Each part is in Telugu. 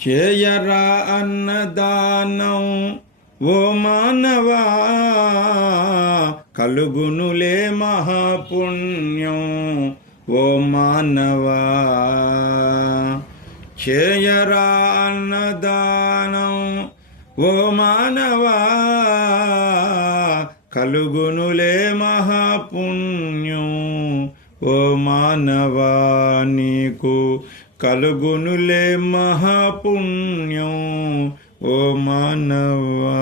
చేయరా అన్నదానం ఓ మానవా కలుగునులే మహాపుణ్యం ఓ మానవా. చేయరా అన్నదానం ఓ మానవా కలుగునులే మహాపుణ్యం ఓ మానవా నీకు కలుగునులే మహాపుణ్యం ఓ మానవా.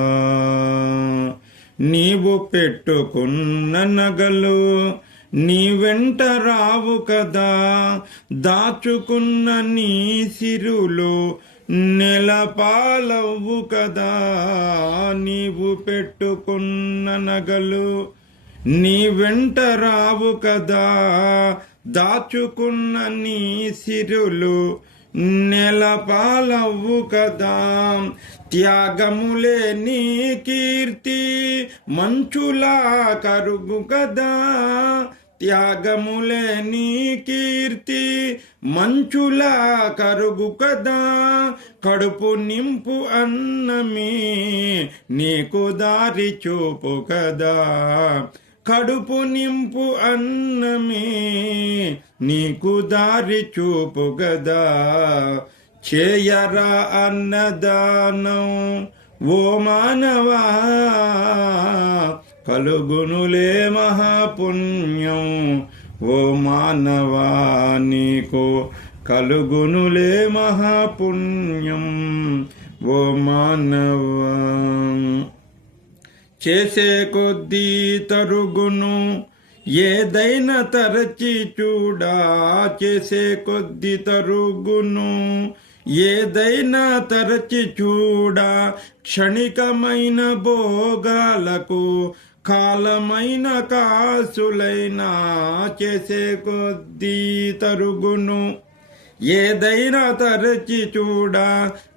నీవు పెట్టుకున్న నగలు నీ వెంట రావు కదా దాచుకున్న నీ సిరులు నెలపాలవు కదా. నీవు పెట్టుకున్న నగలు నీ వెంట రావు కదా దాచుకున్న నీ సిరులు నెలపాలవు కదా. త్యాగములే నీ కీర్తి మంచులా కరుగు కదా. త్యాగములే నీ కీర్తి మంచులా కరుగు కదా. కడుపు నింపు అన్నమే నీకు దారి చూపు కదా. కడుపు నింపు అన్నమే నీకు దారి చూపు గదా. చేయరా అన్నదానం ఓ మానవా? కలుగునులే మహాపుణ్యం ఓ మానవా నీకు కలుగునులే మహాపుణ్యం ఓ మానవా? చేసే కొద్దీ తరుగును ఏదైనా తరచి చూడా చేసే కొద్ది తరుగును ఏదైనా తరచి చూడా క్షణికమైన భోగాలకు కాలమైన కాసులైనా చేసే కొద్దీ తరుగును ఏదైనా తరచి చూడా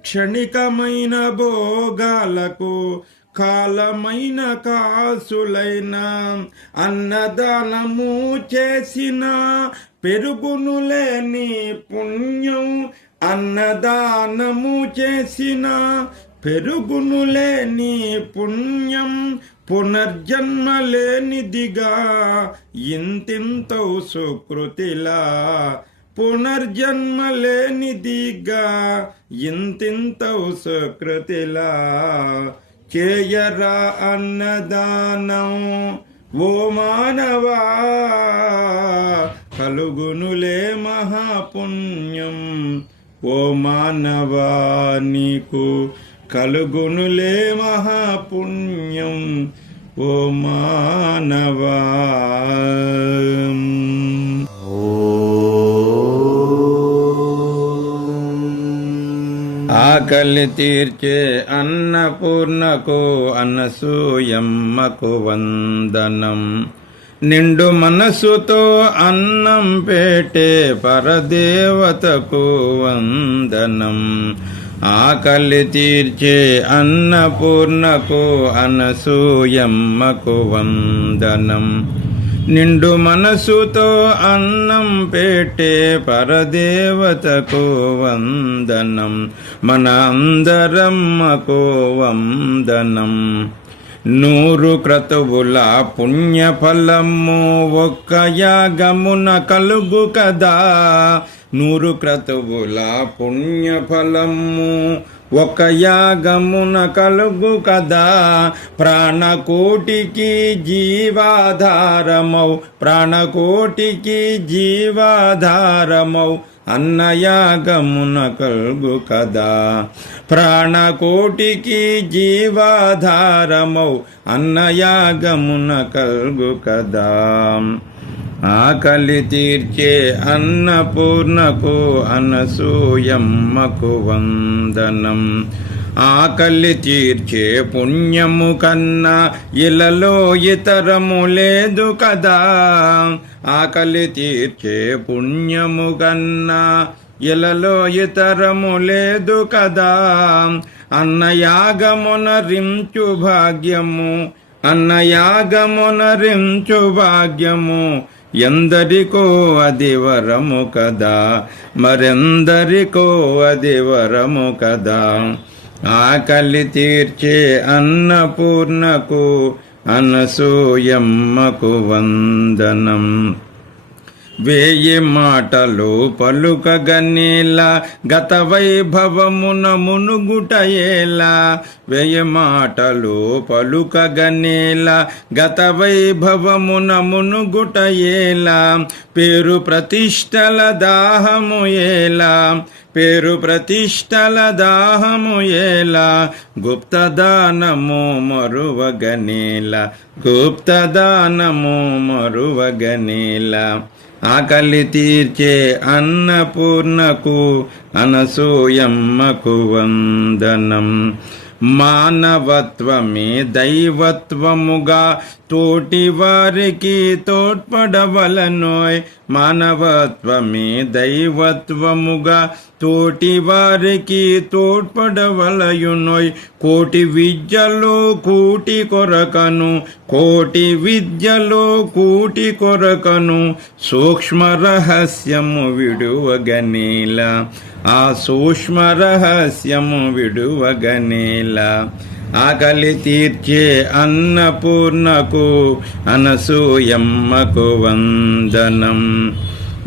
క్షణికమైన భోగాలకు కాలమైన కాసులైన అన్నదానము చేసిన పెరుగునులే నీ పుణ్యం అన్నదానము చేసిన పెరుగునులే నీ పుణ్యం పునర్జన్మ లేనిదిగా ఇంతింతౌ సుకృతిలా పునర్జన్మ లేనిదిగా ఇంతింతౌ సుకృతిలా చేయరా అన్నదానం ఓ మానవా కలుగునులే మహాపుణ్యం. ఓ మానవా నీకు కలుగునులే మహాపుణ్యం. ఓ మానవా. ఆకలి తీర్చే అన్నపూర్ణకు అన్నసూయమ్మకు వందనం. నిండు మనసుతో అన్నం పేటే పరదేవతకు వందనం. ఆకలి తీర్చే అన్నపూర్ణకు అనసూయమ్మకు వందనం. నిండు మనసుతో అన్నం పెట్టే పరదేవతకు వందనం. మన అందరమ్మకు వందనం. నూరు క్రతువుల పుణ్యఫలము ఒక్క యాగమున కలుగు కదా. నూరు క్రతువుల పుణ్యఫలము ఒక యాగమున కలుగు కదా. ప్రాణకోటికి జీవాధారమౌ ప్రాణకోటికి జీవాధారమౌ అన్నయాగమున కలుగు కదా. ప్రాణకోటికి జీవాధారమౌ అన్నయాగమున కలుగు కదా. ఆకలి తీర్చే అన్నపూర్ణకు అనసూయమ్మకు వందనం. ఆకలి తీర్చే పుణ్యము కన్నా ఇలలో ఇతరము లేదు కదా. ఆకలి తీర్చే పుణ్యము కన్నా ఇలలో ఇతరము లేదు కదా. అన్నయాగమున రించు భాగ్యము అన్నయాగమున రించు భాగ్యము ఎందరికో అది వరము కదా? మరెందరికో అది వరము కదా? ఆకలి తీర్చే అన్నపూర్ణకు అనసూయమ్మకు వందనం. వేయి మాటలు పలుకగనేలా గత వైభవమున మునుగుటయేలా. వేయి మాటలు పలుకగనేలా గత వైభవమున మునుగుటయేలా. పేరు ప్రతిష్టల దాహము ఏలా పేరు ప్రతిష్టల దాహము ఏలా. గుప్తదానము మరువగనేలా గుప్తదానము మరువగనేలా. ఆకలి తీర్చే అన్నపూర్ణకు అనసూయమ్మకు వందనం. మానవత్వమే దైవత్వముగా తోటి వారికి తోడ్పడవలనోయ్. మానవత్వమే దైవత్వముగా తోటి వారికి తోడ్పడవలయునోయ్. కోటి విద్యలో కూటి కొరకను కోటి విద్యలో కూటి కొరకను సూక్ష్మ రహస్యము విడువగనేలా. ఆ సూక్ష్మ రహస్యము విడువగనేలా. ఆకలి తీర్చే అన్నపూర్ణకు అనసూయమ్మకు వందనం.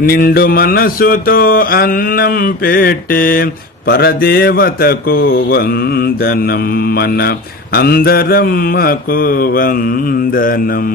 నిండు మనసుతో అన్నం పెట్టే పరదేవతకు వందనం. మన అందరమ్మకు వందనం.